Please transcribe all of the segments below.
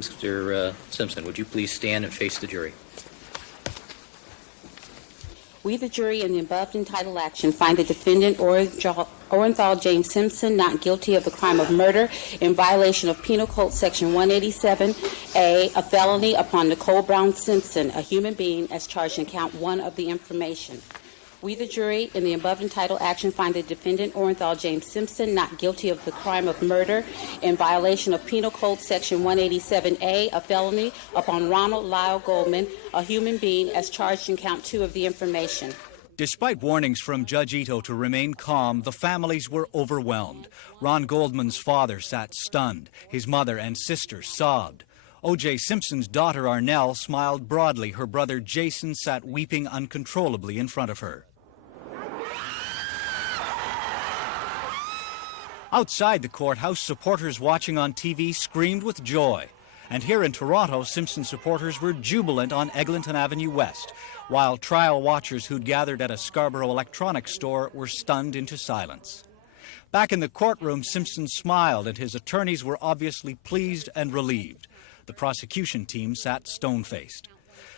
Mr. Simpson, would you please stand and face the jury? We, the jury, in the above entitled action, find the defendant, Orenthal James Simpson, not guilty of the crime of murder in violation of Penal Code Section 187A, a felony upon Nicole Brown Simpson, a human being, as charged in Count 1 of the information. We, the jury, in the above entitled action, find the defendant, Orenthal James Simpson, not guilty of the crime of murder in violation of Penal Code Section 187A, a felony upon Ronald Goldman, a human being, as charged in Count 2 of the information. Despite warnings from Judge Ito to remain calm, the families were overwhelmed. Ron Goldman's father sat stunned. His mother and sister sobbed. O.J. Simpson's daughter, Arnell, smiled broadly. Her brother, Jason, sat weeping uncontrollably in front of her. Outside the courthouse, supporters watching on TV screamed with joy. And here in Toronto, Simpson supporters were jubilant on Eglinton Avenue West, while trial watchers who'd gathered at a Scarborough electronics store were stunned into silence. Back in the courtroom, Simpson smiled, and his attorneys were obviously pleased and relieved. The prosecution team sat stone-faced.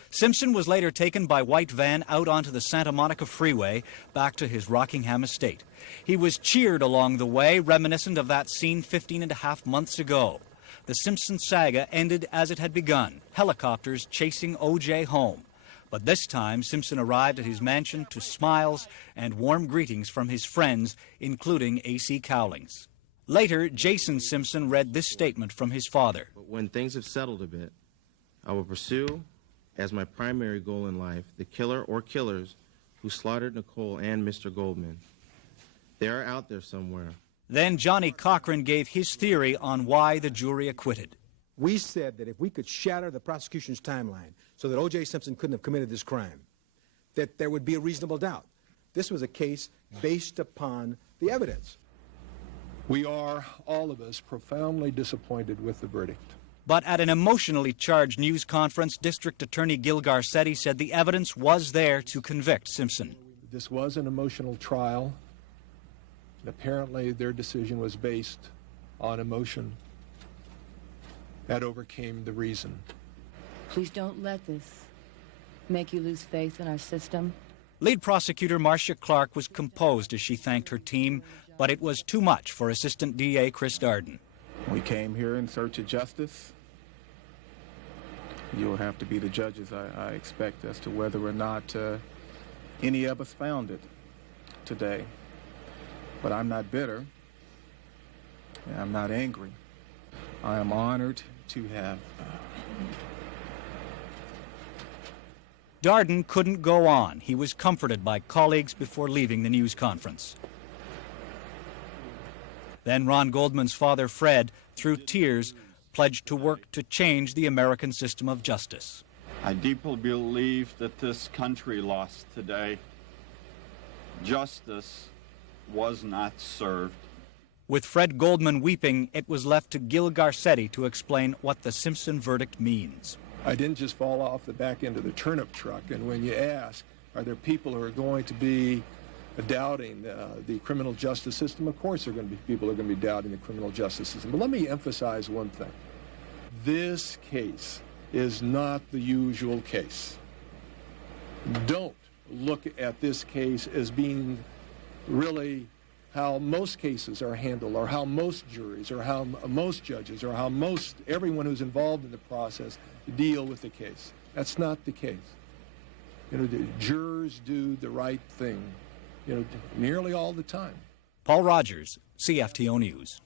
Simpson was later taken by white van out onto the Santa Monica Freeway back to his Rockingham estate. He was cheered along the way, reminiscent of that scene 15.5 months ago. The Simpson saga ended as it had begun, helicopters chasing O.J. home. But this time, Simpson arrived at his mansion to smiles and warm greetings from his friends, including A.C. Cowlings. Later, Jason Simpson read this statement from his father. But when things have settled a bit, I will pursue as my primary goal in life the killer or killers who slaughtered Nicole and Mr. Goldman. They are out there somewhere. Then Johnny Cochran gave his theory on why the jury acquitted. We said that if we could shatter the prosecution's timeline so that O.J. Simpson couldn't have committed this crime, that there would be a reasonable doubt. This was a case based upon the evidence. We are, all of us, profoundly disappointed with the verdict. But at an emotionally charged news conference, District Attorney Gil Garcetti said the evidence was there to convict Simpson. This was an emotional trial, and apparently their decision was based on emotion that overcame the reason. Please don't let this make you lose faith in our system. Lead prosecutor Marcia Clark was composed as she thanked her team, but it was too much for Assistant DA Chris Darden. We came here in search of justice. You'll have to be the judges, I expect, as to whether or not any of us found it today. But I'm not bitter, and I'm not angry. I am honored to have... Darden couldn't go on. He was comforted by colleagues before leaving the news conference. Then Ron Goldman's father, Fred, through tears, pledged to work to change the American system of justice. I deeply believe that this country lost today. Justice was not served. With Fred Goldman weeping, it was left to Gil Garcetti to explain what the Simpson verdict means. I didn't just fall off the back end of the turnip truck, and when you ask, are there people who are going to be doubting the criminal justice system? Of course there are going to be people who are going to be doubting the criminal justice system. But let me emphasize one thing. This case is not the usual case. Don't look at this case as being really how most cases are handled, or how most juries, or how most judges, or how most everyone who's involved in the process deal with the case. That's not the case. You know, the jurors do the right thing, you know, nearly all the time. Paul Rogers, CFTO News.